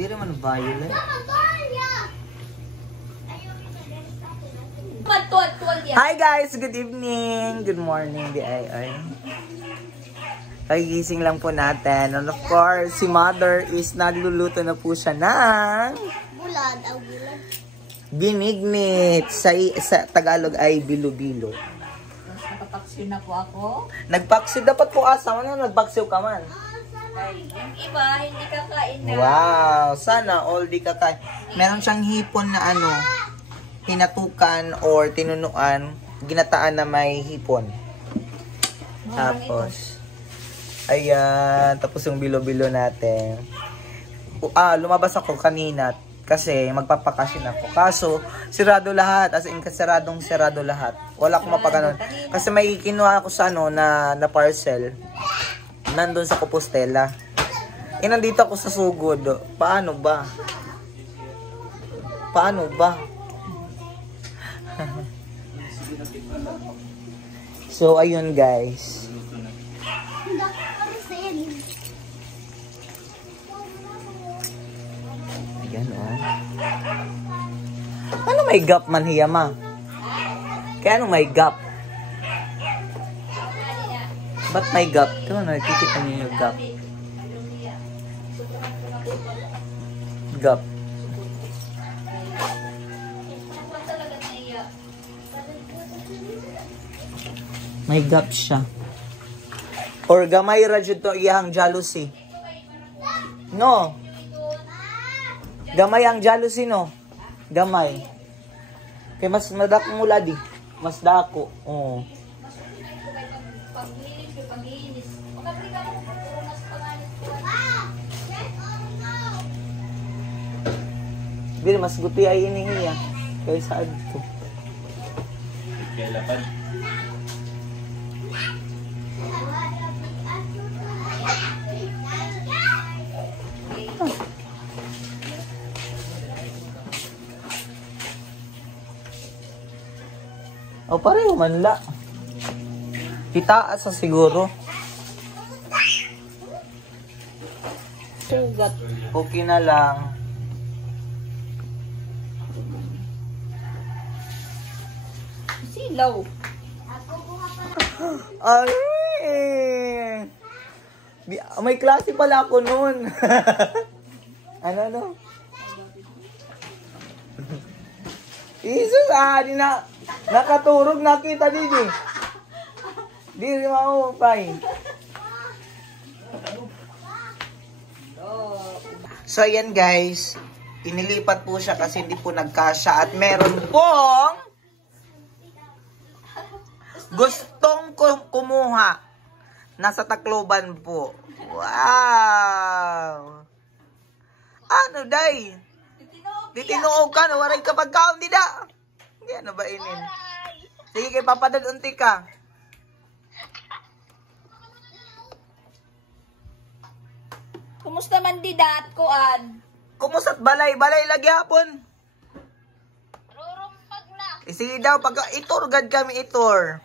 Di naman violet. Hi guys! Good evening! Good morning, di ay. Pagising lang po natin. And of course, si Mother is nagluluto na po siya ng bulad. binignit. Sa Tagalog ay bilo-bilo. Nagpapaksiw na po ako. Nagpaksiw dapat po asa. Ano nagpaksiw ka man? Yung iba, hindi kakain na. Wow! Sana all di kakain. Meron siyang hipon na ano, hinatukan or tinunuan, ginataan na may hipon. Tapos, ayan, tapos yung bilo-bilo natin. Lumabas ako kanina kasi magpapakasyon ako. Kaso, sirado lahat. As in, sirado lahat. Wala akong mapaganon. Kasi may kinuha ako sa ano, na parcel. Nandun sa Compostela. Nandito ako sa sugod. Paano ba? So, ayun guys. Ayan, oh. Ano may gap man hiya, ma? Kaya ano may gap? Ba't may gap? Ito, nakikita niyo yung gap. Gap. May gap siya. Or gamay ra jud to iyang jealousy. No. Gamay ang jealousy, no? Gamay. Kay mas madako mula di. Mas dako. Oo. Bili mas guti ay inihiya kaysa adto. Kailapan. O pareho man la. Itaas sa siguro. Sugat. Okay na lang. Silaw. Ay! May klase pala ako noon. ano? Jesus, di na. Nakaturog nakita dito. Di rin maupay. So, ayan guys. Inilipat po siya kasi hindi po nagkasya. At meron pong gustong kumuha. Nasa Tacloban po. Wow! Ano, day? Titinuog ka, no? Waray ka pagkaon, di da? Hindi, ano ba inin? Sige, kay papadad unti ka. Kumusta man didat kuan? Kumusta't balay? Balay lagi hapon. Rurumpag na. Sige daw, pag itur gad kami itur.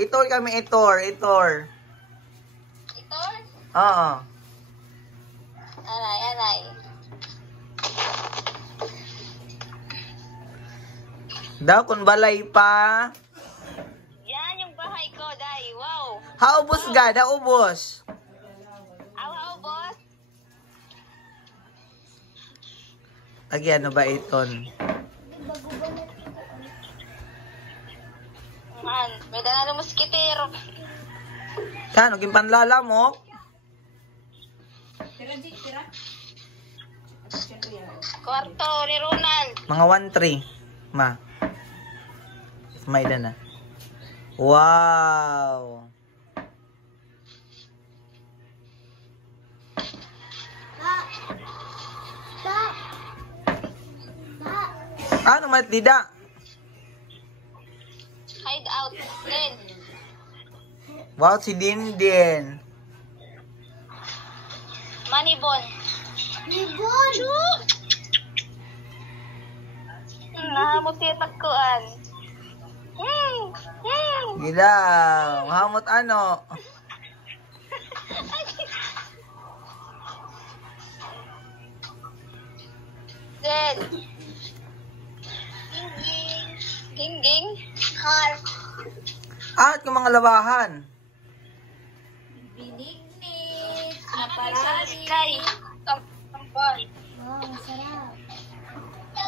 Itur kami itur. Itor? Oo. Aray. Daw, kung balay pa. Yan yung bahay ko, day. Wow. Haubos ga, daubos. Aw, boss. Lagi ano ba iton? Man, may dala ng muskitero. Kano, gimpanlala mo? Tira. Kwarto ni Ronald. Mga 1-3. Ma. May na. Wow. Ano matida? Hide out. Din. Wow, si Dindin. Manibon. Manibon? Nahamot yung tagkuan. Gilaw. Hamot ano? Then, Ging. Har. At yung mga labahan. Binignit na Sa parami. sky. Tampal.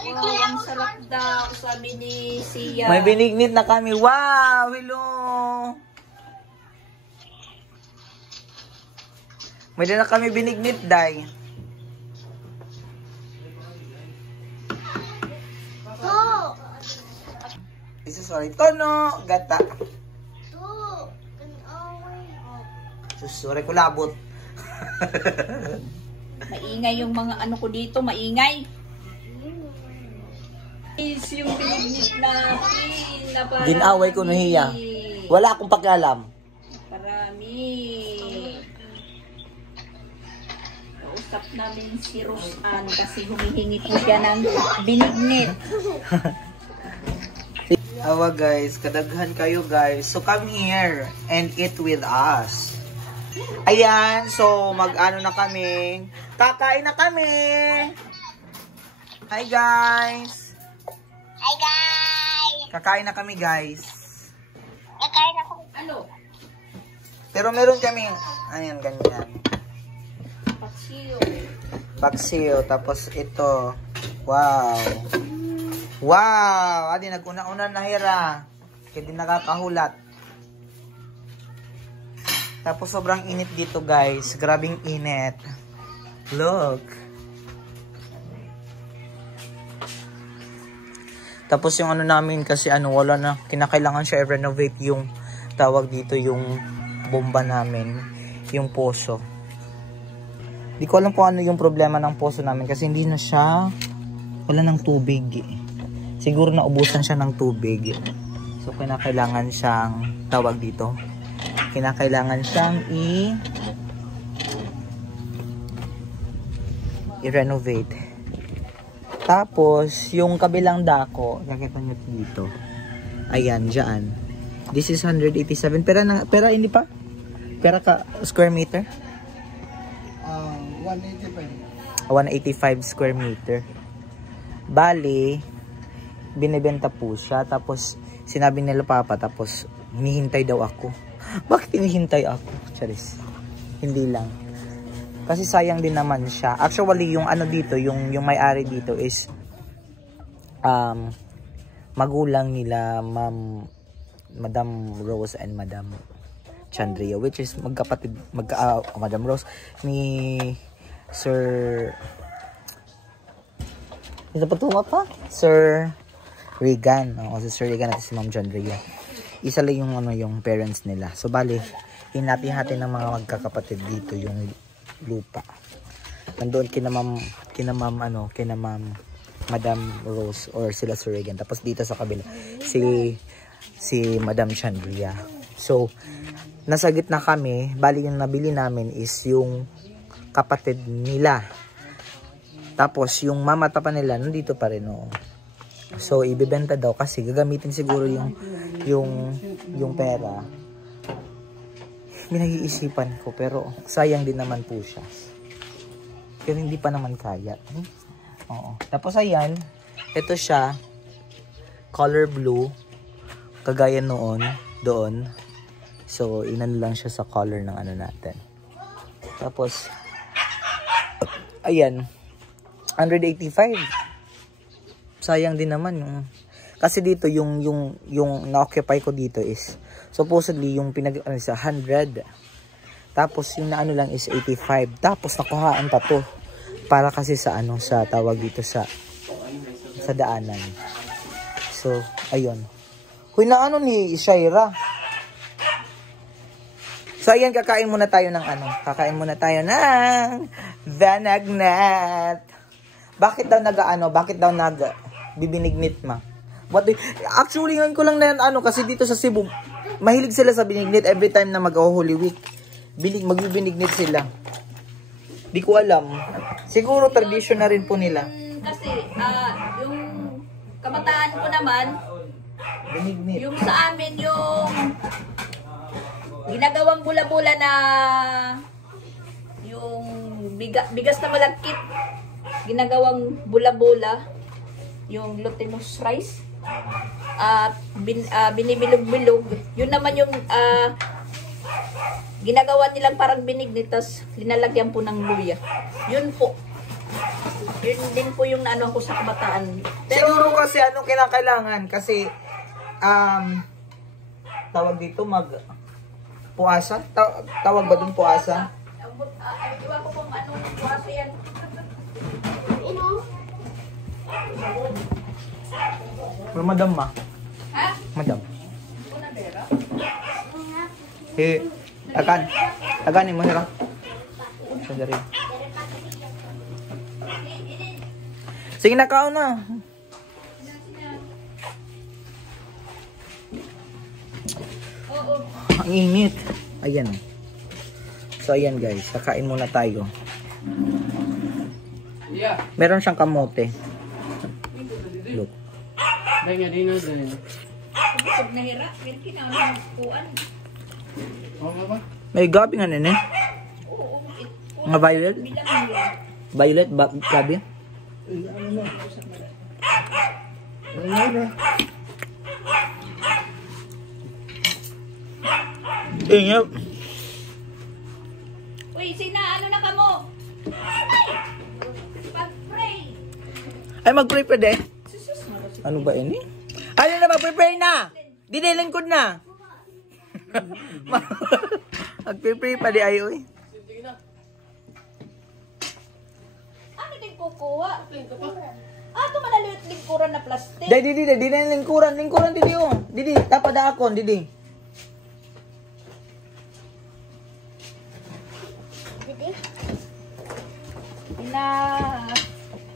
Wow, ang sarap daw, sabi ni Sia. May binignit na kami. Wow! Hello! May din na kami binignit, Day. Sorry, tono, gata. Sorry, kulabot. Maingay yung mga ano ko dito, maingay. Is yung binignit natin na parami. Ginaway ko nahiya. Wala akong pakialam. Parami. Kausap namin si Roseanne kasi humihingi po siya ng binignit. Awa guys, kadaghan kayo guys. So come here and eat with us. Ayan, so mag-ano na kami. Kakain na kami. Hi guys. Hi guys. Kakain na kami guys. Nakain ako. Ano? Pero meron kami, ayan, ganyan. Paksiyo. Paksiyo, tapos ito. Wow. Wow! Adi, nag-una-una na hira. Kaya di nakakahulat. Tapos sobrang init dito guys. Grabing init. Look. Tapos yung ano namin kasi wala na. Kinakailangan siya i-renovate yung tawag dito yung bomba namin. Yung poso. Di ko alam kung ano yung problema ng poso namin kasi hindi na siya wala ng tubig. Siguro naubusan siya ng tubig. So, kinakailangan siyang, tawag dito, kinakailangan siyang i-renovate. Tapos, yung kabilang dako, nakita nyo dito. Ayan, dyan. This is 187. Pera hindi pa? Pera ka, square meter? 185. 185 square meter. Bali, binibenta po siya. Tapos, sinabi nila papa, tapos, hinihintay daw ako. Bakit hinihintay ako? Charis. Hindi lang. Kasi sayang din naman siya. Actually, yung ano dito, yung may-ari dito is, magulang nila, Madam Rose and Madam Chandria, which is magkapatid, Madam Rose, ni Sir, ito pa tunga pa? Sir Regan. Si Sir Regan at si Ma'am Chandria. Isa lang yung yung parents nila. So bali, hinati-hati ng mga magkakapatid dito yung lupa. Nandoon kina Ma'am Madam Rose or sila Sir Regan. Tapos dito sa kabila si Madam Chandria. So nasa gitna kami. Bali yung nabili namin is yung kapatid nila. Tapos yung mama pa nila nandito pa rin. So ibebenta daw kasi gagamitin siguro yung pera. Minag-iisipan ko pero sayang din naman po siya. Pero hindi pa naman kaya. Oo. Tapos ayan, ito siya color blue kagaya doon. So inan lang siya sa color ng ano natin. Tapos ayan, 185. Sayang din naman yung kasi dito yung na-occupy ko dito is supposedly yung sa 100. Tapos yung naano lang is 85. Tapos nakuhaan pa to para kasi sa sa tawag dito sa daanan. So ayun. Huy na ni Shaira. So ayan, kakain muna tayo ng Kakain muna tayo ng vanagnat. Bakit daw bibinignit ma? Actually, ngayon ko lang na kasi dito sa Cebu, mahilig sila sa binignit every time na mag-Holy Week. Magbibinignit sila. Di ko alam. Siguro tradition na rin po nila. Kasi, yung kabataan ko naman, Binignit. yung sa amin yung ginagawang bula-bula na yung bigas na malagkit. ginagawang bula-bula, yung glutinous rice. At binibilog-bilog. Yun naman yung ginagawa nilang parang binigni, tapos linalagyan po ng luya. Yun po. Yun din po yung naano ko sa kabataan. Pero, siguro kasi anong kinakailangan? Kasi, tawag dito puasa? Tawag ba dun puasa? Iwan ko kung anong puasa yan. Pero madam ma. Ha? Madam. Agan mo hira. Sandali. Sige na kao na. Ang init. Ayan. So ayan guys, kakain muna tayo. Meron siyang kamote. Look. Pag nahirap, may kinamang kuan. May gabi nga nene. Oo. Nga violet? Bilang yun. Violet, gabi? Ingap. Uy, Sina, ano na ka mo? Pag-pray. Ay, mag-pray pa de. Ano ba ini? Ano na, mag-pray na! Dinilingkod na! Mag-pray pa di ay, uy. Ano din kukuha? Ito manaliit lingkuran na plastic. Didi, di na yung lingkuran. Lingkuran, didi, oh. Didi, tapada akon, didi.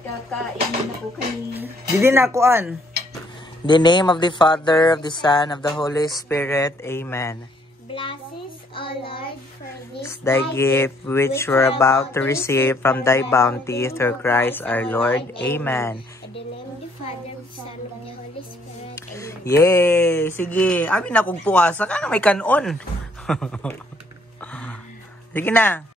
Kakain na po kami. Didi na akuan. In the name of the Father, of the Son, of the Holy Spirit. Amen. Blessed, O Lord, for this Thy gift which we're about to receive from thy bounty through Christ our Lord. Amen. In the name of the Father, the Son, and of the Holy Spirit. Amen. Yay! Sige, amin na kung puwasa ka na may kanon. Sige na.